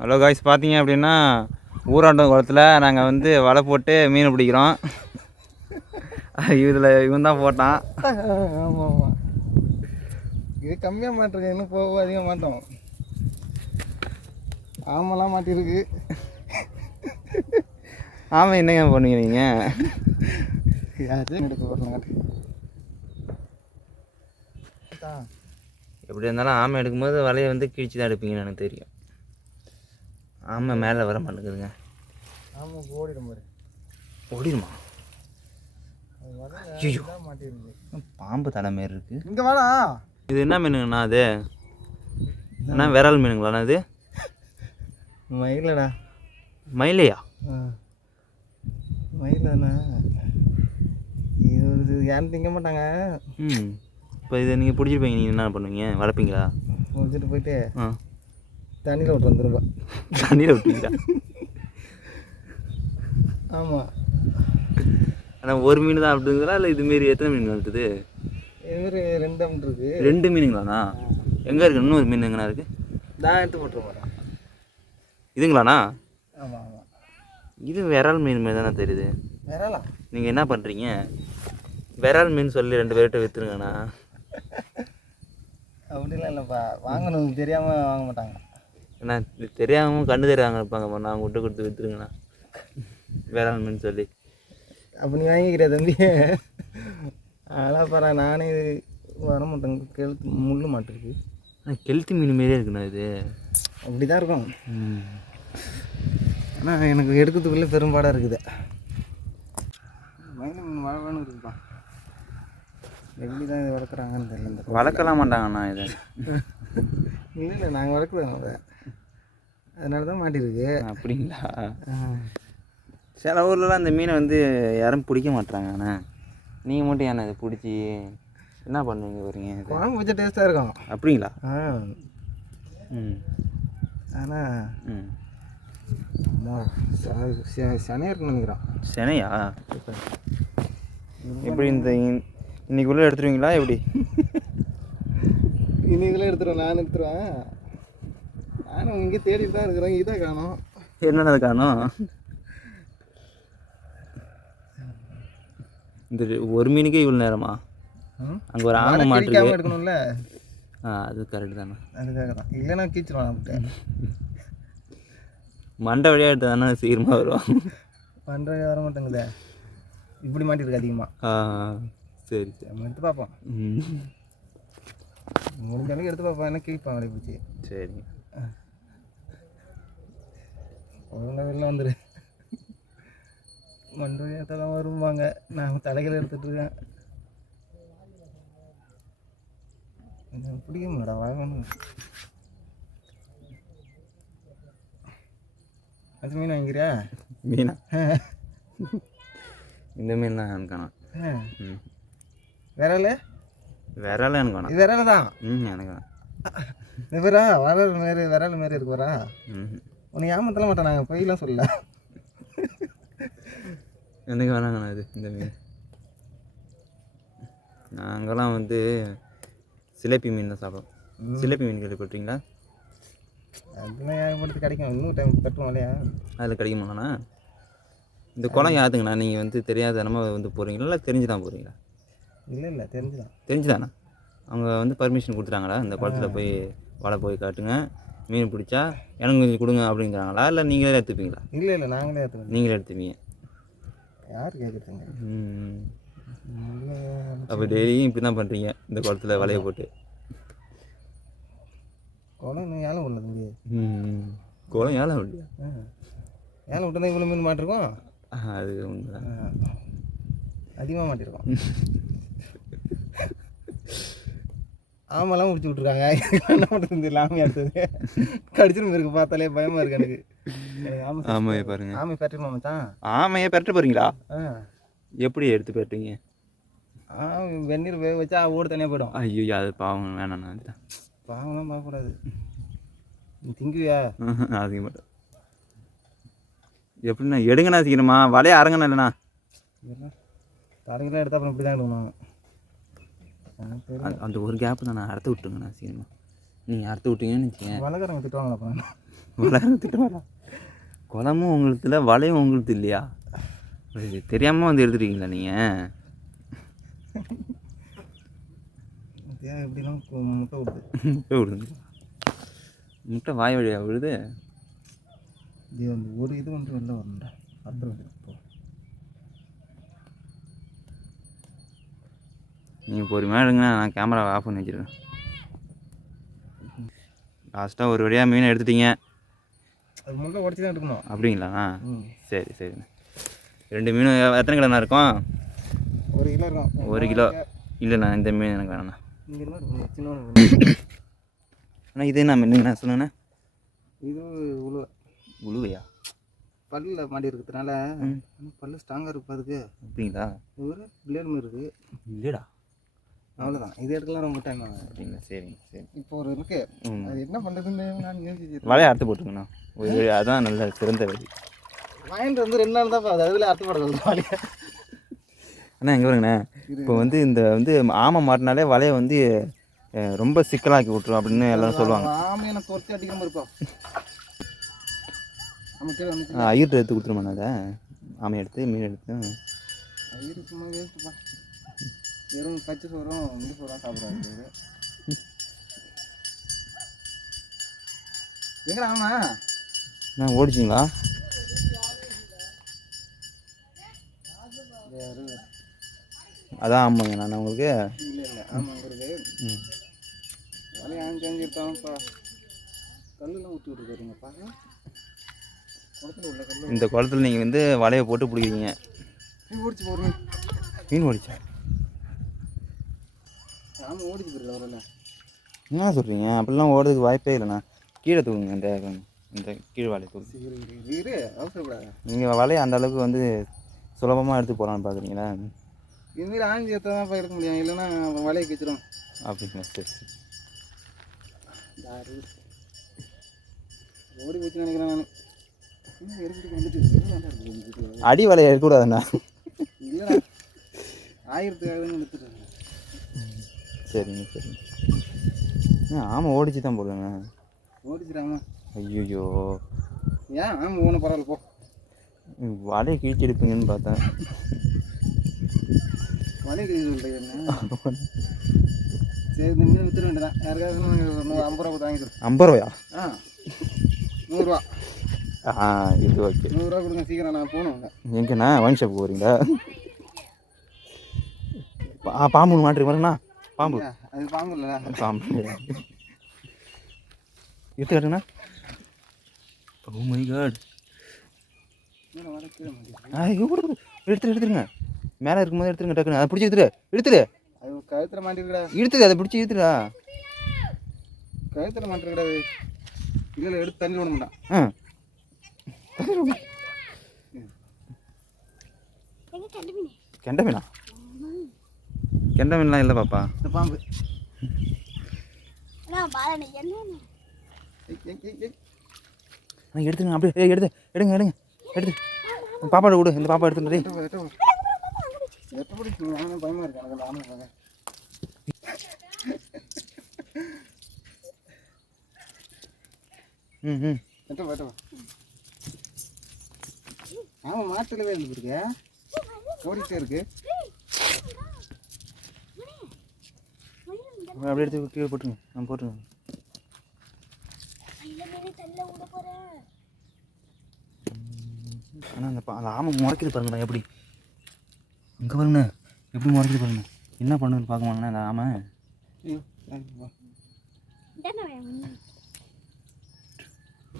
Hello guys பார்த்தீங்க அப்படின்னா ஊராண்டம் குளத்தில் நாங்கள் வந்து வலை போட்டு மீன் பிடிக்கிறோம். இதில் இவன் தான் போட்டான். ஆமாம் ஆமாம் இது கம்மியாக மாட்டிருக்கு. இன்னும் போக அதிகமாக மாட்டோம். ஆமெல்லாம் மாட்டிருக்கு. ஆமாம் என்னங்க பண்ணுவீங்க நீங்கள் யாரு எடுக்க வரலாம் எப்படி இருந்தாலும் ஆமை எடுக்கும்போது வலையை வந்து கிழிச்சு தான் எடுப்பீங்கன்னு எனக்கு தெரியும். ஆமை மேலே வர மாட்டேங்குதுங்க. ஆமாம் ஓடிடும் ஓடிடுமா? ஐயோ. பாம்பு தலை மாரி இருக்குது இங்கே வாடா. இது என்ன மீனுங்கண்ணா அது? அண்ணா விரால் மீனுங்களாண்ணா இது? மயிலடா. மயிலையா? மயிலண்ணா. இது இது யாரும் திங்க மாட்டாங்க. ம். இப்போ இதை நீங்கள் பிடிச்சிருப்பீங்க நீங்கள் என்ன பண்ணுவீங்க? வளர்ப்பீங்களா? முடிச்சுட்டு போயிட்டு ஆ. தண்ணியில் விட்டு வந்துருப்பா தண்ணியில் விட்டீங்களா ஆமாம் ஆனால் ஒரு மீன் தான் அப்படிங்கிறா இல்லை இதுமாரி எத்தனை மீன் வளர்த்துது? இதுமாரி ரெண்டு அமௌண்ட் இருக்கு. ரெண்டு மீனுங்களாண்ணா? எங்கே இருக்கு? இன்னொரு மீன் எங்கண்ணா இருக்குது நான் எடுத்து போட்டுருப்பேன் இதுங்களாண்ணா? ஆமாம் ஆமாம் இது விரால் மீன் மாதிரி தானே தெரியுது. வரலாம் நீங்கள் என்ன பண்ணுறீங்க விரால் மீன் சொல்லி ரெண்டு பேர்கிட்ட விற்றுருங்கண்ணா அப்படிலாம் இல்லைப்பா. வாங்கணும். தெரியாமல் வாங்க மாட்டாங்க. ஏன்னா இது தெரியாமல் கண்ணு தெரியாமல் இருப்பாங்க நான் விட்டு கொடுத்து விற்றுருங்கண்ணா விரால் மீன் சொல்லி. அப்போ நீ வாங்கிக்கிறியா தம்பி? அதெல்லாம் பாரு நானே இது வர மாட்டேங்க கெழுத்து முள்ளு மாட்டிருக்கு ஆனால் கெளுத்தி மீன் மாரியே இருக்குண்ணா இது. அப்படி தான் இருக்கும் ஆனால் எனக்கு எடுக்கிறதுக்குள்ளே பெரும்பாடாக இருக்குது. மயில் மீன் வளர்க்கணும் இருக்குப்பா. எப்படி தான் இது வளர்க்குறாங்கன்னு தெரியல. வளர்க்கலாம் மாட்டாங்கண்ணா இதை. இல்லை இல்லை நாங்கள் வளர்க்குறோம் அதை. அதனால தான் மாட்டிருக்கு அப்படிங்களா? சில ஊர்லலாம் இந்த மீனை வந்து யாரும் பிடிக்க மாட்றாங்கண்ணா நீங்கள் மட்டும் ஏன்னா இதை பிடிச்சி என்ன பண்ணுவீங்க வரீங்க குழம்பு வச்ச டேஸ்ட்டாக இருக்கும். அப்படிங்களா? ம். ஆனால் ம். சனையாக இருக்குன்னு நினைக்கிறோம் செனையா? எப்படி இந்த இன்- இன்னைக்குள்ளே எடுத்துருவீங்களா எப்படி? இன்னைக்குள்ளே எடுத்துருவேன் நான் எடுத்துருவேன். நானும் இங்கே தேடிட்டு தான் இருக்கிறேன். இதை காணோம். என்னென்ன காணும்? இந்த ஒரு மீனுக்கே இவ்வளோ நேரமா? அங்கே ஒரு ஆமை மாட்டிருக்கு எடுக்கணும்ல ஆ அது கரெக்டு தானே. அதுக்காக தான். இல்லைன்னா கீச்சிருவான் அப்படியே மண்டை வழியாக எடுத்து தானே சீக்கிரமாக வரும் பண்ணுறது வர மாட்டேங்குதே. இப்படி மாட்டிருக்கு அதிகமாக ஆ சரி சரி. எடுத்து பார்ப்போம். முடிஞ்ச அளவுக்கு எடுத்து பார்ப்போம். என்ன கிழிப்பான் வலை பிடிச்சி சரிங்க ஒழுங்காக வெளில வந்துடு மண்டு வழியாக தான் வருவாங்க நான் தலைகளை எடுத்துட்டு இருக்கேன். எனக்கு பிடிக்க முடியலடா வாங்கணும் அது மீன் வாங்கிக்கிறியா? மீனா? இந்த மீன்லாம் எனக்கு காணும் ஆ. ம். விரல்? விரலாம் எனக்கு வேணாம். இது விரல் தான்? ம் எனக்கு வேணாம். இது வரா விரல் மாரி விரல் மாரி இருக்கு வரா ம் உன்னை ஏமாத்தல மாட்டேன் நாங்கள் பொய்லாம் சொல்லல. எனக்கு வேணாங்கண்ணா இது இந்த மீன். நாங்கள்லாம் வந்து சிலேப்பி மீன் தான் சாப்பிடுவோம். சிலேப்பி மீன் கேள்விப்பட்டீங்களா அதெல்லாம் ஏகப்படுத்து கிடைக்கும். இன்னும் டைம் கட்டுவோம் இல்லையா? அதில் கிடைக்குமாண்ணா இந்த குளம் யாத்துங்கண்ணா நீங்கள் வந்து தெரியாத நம்ம வந்து போகிறீங்களா இல்லை தெரிஞ்சு தான் போகிறீங்களா இல்லை இல்லை தெரிஞ்சுதான். தெரிஞ்சுதாண்ணா அவங்க வந்து பர்மிஷன் கொடுத்துட்டாங்களா? இந்த குளத்துல போய் வலை போய் காட்டுங்க. மீன் பிடிச்சா எனக்கு கொஞ்சம் கொடுங்க அப்படிங்கிறாங்களா இல்லை நீங்களே எடுத்துப்பீங்களா? இல்லை இல்லை நாங்களே எடுத்துக்கணும் நீங்களே எடுத்துப்பீங்க. யார் கேட்குறதுங்க அப்போ டெய்லியும் இப்படி தான் பண்ணுறீங்க இந்த குளத்துல வலையை போட்டு. குளம் தம்பி ம். குளம் ஏழை இல்லையா ஆ. ஏலம் விட்டு தான் இவ்வளோ மீன் மாட்டிருக்கோம்? அது உண்மைதான். அதிகமாக மாட்டிருக்கோம். ஆமெல்லாம் முடிச்சு விட்ருக்காங்க என்ன பண்ணுறது ஆமை அடுத்தது கடிச்சிரும் இருக்கு பார்த்தாலே பயமாக இருக்கு எனக்கு. எனக்கு ஆமை ஆமையை பாருங்க. ஆமை பற்றிமா மச்சான்? ஆமையை பெரட்ட போகிறீங்களா ஆ. எப்படி எடுத்து பெறட்டீங்க ஆ வெந்நீர் வேக வச்சா ஓடு தனியாக போயிடும். ஐயோ அது பாவம் வேணாண்ணா அது வாங்கலாம் பார்க்கக்கூடாது. திங்குவியா? அதுக்கு மட்டும். எப்படிண்ணா எடுங்கண்ணா சீக்கிரமா. வலையை அரங்கண்ணா இல்லைண்ணா. தலைக்கெல்லாம் எடுத்தால் அப்புறம் இப்படி தான் எடுக்கணும். அந்த- ஒரு கேப் தான் நான் அறுத்து விட்டுருங்கண்ணா சீக்கிரமா நீங்கள் அறுத்து விட்டீங்கன்னு வச்சுக்கேன் திட்டுவாங்களா வலை அறுத்துட்டு வரா குளமும் உங்களுக்கு இல்லை வலையும் உங்களுக்கு இல்லையா தெரியாமல் வந்து எடுத்துட்டீங்களா நீங்கள் கு- முட்டை விடுது முட்டை விடுங்க முட்டை வாய் வழியா விழுது இது வந்து ஒரு இது வந்து வெளில வரணும்டா அப்புறம் இப்போ நீங்கள் பொறுமையாக எடுங்க நான் கேமரா ஆஃப் பண்ணி வச்சிருக்கேன். லாஸ்ட்டாக ஒரு வழியாக மீனை எடுத்துட்டீங்க. அது முட்டை உடச்சி தான் எடுக்கணும். அப்படிங்களா? ம். சரி சரி ரெண்டு மீன் எத்தனை கிலோண்ணா இருக்கும்? ஒரு கிலோ இருக்கும். ஒரு கிலோ. இல்லைண்ணா இந்த மீன் எனக்கு வேணாண்ணா. அண்ணா இது என்ன மீனுங்கண்ணா சொல்லுங்கண்ணா. இது உழுவ. உழுவையா? பல்லில் மாட்டி இருக்கிறதுனால. பல்லு ஸ்ட்ராங்காக இருக்கும் அதுக்கு அப்படிங்களா? ஒரு பிளேடு மாதிரி இருக்குது இல்லைடா அவ்வளோதான் இது எடுக்கலாம் ரொம்ப டைம் ஆகும் அப்படிங்களா சரிங்க சரி. இப்போ ஒரு இருக்கு. அது என்ன பண்ணுறதுன்னு நான் யோசிச்சு வலையை அறுத்து போட்டுருங்கண்ணா ஒரு அதான் நல்ல சிறந்த வழி. வாங்கிட்டு வந்து ரெண்டு நாள் தான் அதில் அர்த்தப்படுறது வாலியா. அண்ணா எங்கே வருங்கண்ணா இப்போ வந்து இந்த வந்து ஆமை மாட்டினாலே வலையை வந்து ரொம்ப சிக்கலாக்கி விட்ரும் அப்படின்னு எல்லாரும் சொல்லுவாங்க. ஆமாம் எனக்கு துரத்தி அடிக்கிற மாதிரி இருக்கும் நம்ம கீழே வந்து ஆ, ஐயர்கிட்ட எடுத்து கொடுத்துருமாண்ணா அதை? ஆமை எடுத்து மீன் எடுத்து. ஐயரு சும்மா வெறும் பச்சை சோறும் முடி சோறும் சாப்பிட்றாங்க எங்கடா ஆமா? நான் ஓடிச்சிங்களா அதான் ஆமாங்க நான் உங்களுக்கு? இல்லை இல்லை ஆமாங்கிறது ம். வலையை இருக்காங்கப்பா. கல்லுலாம் ஊற்றி விட்டுருக்காருங்கப்பா குளத்துல உள்ள கல்லு. இந்த குளத்துல நீங்கள் வந்து வலையை போட்டு பிடிக்கிறீங்க. நீ ஓடிச்சு போடுங்க மீன் ஓடிச்சா? ஆமாம் ஓடிச்சு போயிருக்கு அவரில் என்ன சொல்கிறீங்க அப்படிலாம் ஓடுறதுக்கு வாய்ப்பே இல்லைண்ணா. கீழே தூக்குங்க இந்த இந்த கீழ் வலையை தூக்கு. அவசரப்படாத. நீங்கள் வலையை அந்த அளவுக்கு வந்து சுலபமாக எடுத்து போகலான்னு பார்க்குறீங்களா இதுமாரி ஆஞ்சி எடுத்தா தான் எடுக்க முடியும். இல்லைன்னா வலையை கிச்சிடும் அப்படிங்களா? சரி சரி. ஓடி போச்சு நினைக்கிறேன் நான்? அடி வலையை எடுக்கக்கூடாதுண்ணா. இல்லைடா ஆயிரத்துக்காக எடுத்துட்டு. சரிங்க சரிங்க. ஆமாம் ஓடிச்சு தான் போடுவேண்ணா ஓடிச்சுடாமா ஐயோ ஏன் ஆமாம் ஒன்றும் பரவாயில்ல போ. வலையை கிழிச்சு எடுப்பீங்கன்னு பார்த்தேன். வலையை கிழிச்சு சரி இந்த மீன் வித்துட வேண்டியதான் யாருக்காவது ஐம்பது ரூபா வாங்கிக்கிறேன் ஐம்பது ரூபாயா? ஆ நூறுரூவா. ஆ இது ஓகே. நூறுரூவா கொடுங்க சீக்கிரம் நான் போகணும் எங்கண்ணா ஒயின் ஷாப் போகிறீங்களா பாம்பு மாட்டிருக்கு பாருங்கண்ணா பாம்பு. அது பாங்கல பாம்பு எடுத்து காட்டுங்கண்ணா. Oh my God. எடுத்துரு எடுத்துருங்க மேலே இருக்கும்போது எடுத்துருங்க டக்குன்னு அதை பிடிச்சி எடுத்துரு எடுத்துரு அது கழுத்தில் மாட்டிருக்கடா. இழுத்துரு அதை பிடிச்சி இழுத்துடா கழுத்தில் மாட்டிருக்கடா இல்லை இல்லை எடுத்து தண்ணி விட மாட்டான் ஆ கெண்ட மீனா? கெண்ட மீன்லாம் இல்லை பாப்பா? இந்த பாம்பு. எடுத்துங்க அப்படியே எடுத்து எடுங்க எடுங்க. எடுத்து. பாப்பாட்ட விடு இந்த பாப்பா நானும் பயமா இருக்கு. ம் ம். எட்ட போ, எட்ட போ. ஆமா மாட்டுலவே இருந்துருக்கு. ஓடிட்டே இருக்கு. அப்படியே எடுத்து கீழே போட்டுருங்க. நான் போட்டுருங்க. ஆனால் அந்த ஆமை முறைக்குது பாருங்கண்ணா எப்படி. இங்கே பாருங்கண்ணா. எப்படி முறைக்குது பாருங்க. என்ன பண்ணுன்னு பார்க்கலாங்கண்ணா அந்த ஆமை.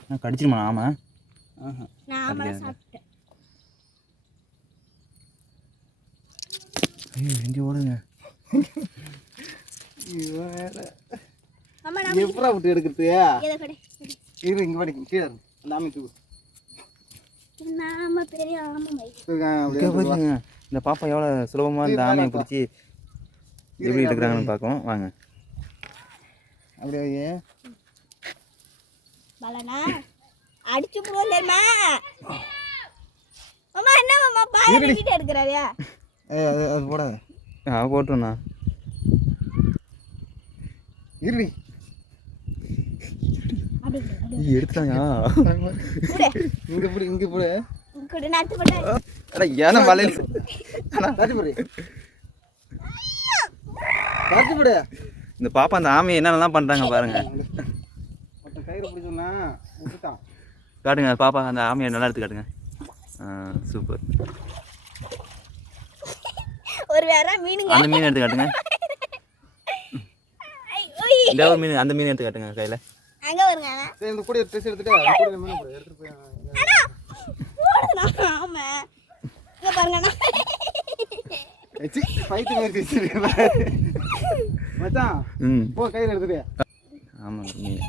நான் கடிச்சிருமா ஆமை? ஐயோ எங்கே ஓடுங்க எப்படா விட்டு எடுக்கிறது? இரு இங்க படிக்கும் கீழே. அந்த ஆமை தூக்கு. இந்த பாப்பா எவ்வளோ சுலபமாக இந்த ஆமையை பிடிச்சி எப்படி இருக்கிறாங்கன்னு பார்க்கலாம். வாங்க. அப்படியே. பலனா? அடிச்சு போடுவோம் தெரியுமா? அம்மா என்ன மாமா ஏய், அது போடாத. ஆ போட்டுருண்ணா. இருடி கொடு. இங்க போடு இங்க போடு. ஏன்னா போடு. இந்த பாப்பா அந்த ஆமையை என்னென்னலாம் பண்ணுறாங்க பாருங்க. காட்டுங்க பாப்பா அந்த ஆமையை நல்லா எடுத்து காட்டுங்க. சூப்பர். ஒரு வேற மீனுங்க. அந்த மீன் எடுத்து காட்டுங்க. இந்த ஒரு மீன் அந்த மீன் எடுத்து காட்டுங்க கையில். அங்க வருங்க. சரி இந்த கூட ட்ரெஸ் எடுத்துட்டு அந்த கூட மீன் போடு எடுத்துட்டு போய் அண்ணா ஆமா. இங்க பாருங்க அண்ணா. மாதிரி வச்சிருக்கேன் மச்சான் போ கையில் எடுத்துட்டு. ஆமாங்க மீன்